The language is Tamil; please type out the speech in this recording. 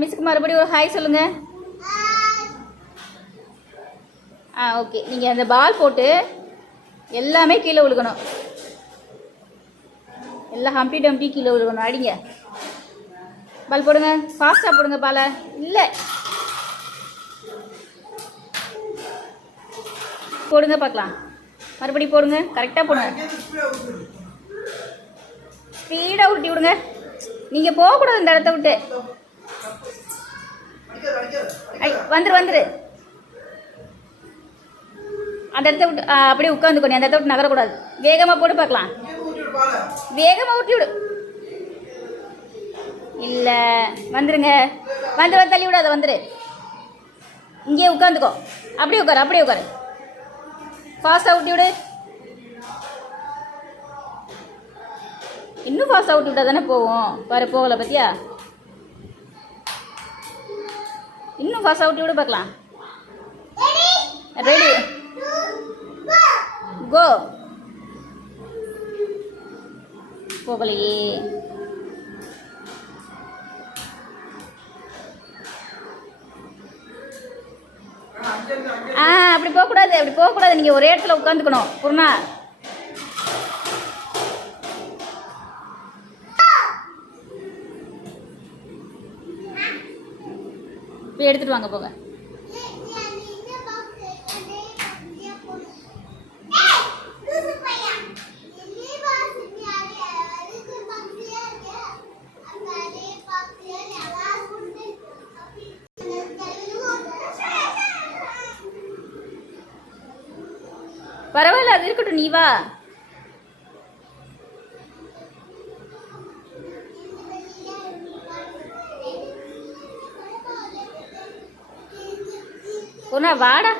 மிஸ்ஸுக்கு மறுபடியும் ஒரு ஹாய் சொல்லுங்கள். ஓகே. நீங்கள் அந்த பால் போட்டு எல்லாமே கீழே விழுகணும். எல்லாம் ஹம்டி டம்டி கீழே விழுகணும். அடிங்க. பால் போடுங்க. ஃபாஸ்ட்டாக போடுங்க பாலை. இல்லை போடுங்க பார்க்கலாம். மறுபடியும் போடுங்க. கரெக்டாக போடுங்க. ஸ்பீடாக உருட்டி விடுங்க. நீங்கள் போகக்கூடாது இந்த இடத்த விட்டு. வந்துரு அந்த இடத்த விட்டு அப்படியே உட்காந்துக்கணும். அந்த இடத்த விட்டு நகரக்கூடாது. வேகமாக போட்டு பார்க்கலாம். வேகமாக ஊட்டி விடு. இல்லை வந்துருங்க. வந்து தள்ளி விடாத. வந்துரு. இங்கேயே உட்காந்துக்கோ. அப்படியே உட்காரு. ஃபாஸ்ட்டாக ஊட்டி விடு. இன்னும் ஃபாஸ்ட்டாக ஊட்டி விட்டா தானே போவோம். பாரு போகலை பற்றியா? இன்னும் ஃபாஸ்ட்டாக ஊட்டி விடு பார்க்கலாம். Ready go. போகலையே. அப்படி போகக்கூடாது. நீங்கள் ஒரே இடத்துல உட்காந்துக்கணும். பூர்ணா போய் எடுத்துட்டு வாங்க. போங்க. பரவாயில்ல, அது இருக்கட்டும். நீ வா. வாடா.